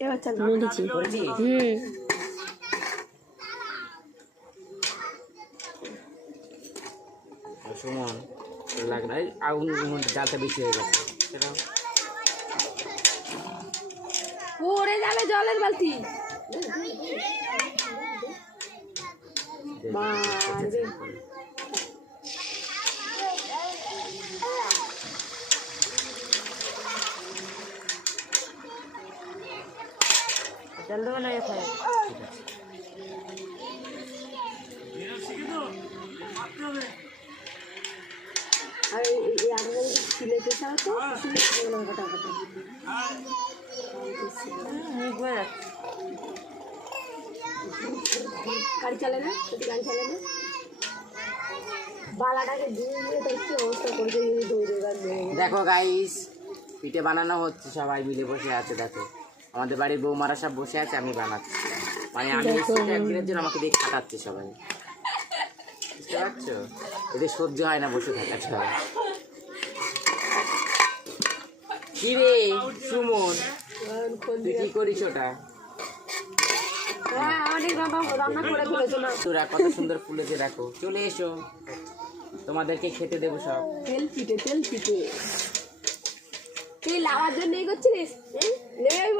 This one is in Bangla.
এবার চল মেরেছি সুমন লাগে না আগুন জালটা বেশি হয়ে গেছে সেটা পড়ে যাবে জলের বালতি মারবে জল দেবো না এখানে আর এই আগে সিলেটে ছাড়া তো কাটা কাটা মুখ বেড়া গাড়ি চালে না যদি গাড়ি চালে না বালাটাকে দিয়ে দিয়ে তো কি অবস্থা করবে দৌড়ে গাড়ি দেখো গাইস পিঠে বানানো হচ্ছে সবাই মিলে বসে আছে দেখো আমাদের বাড়ির বৌমারা সব বসে আছে আমি বানাচ্ছি মানে আমি এসেছি একদিনের জন্য আমাকে দিয়ে খাটাচ্ছে সবাই বুঝতে পারছো এদের সহ্য হয় না বসে থাকা সবাই কি রে সুমন তুই কি করিস ওটা হ্যাঁ অনেক রান্না করে ফেলেছো না তোরা কত সুন্দর ফুলেছে দেখো চলে এসো তোমাদেরকে খেতে দেবো সব তেল পিঠে তুই লাভার জন্য এই করছিলিস নেমে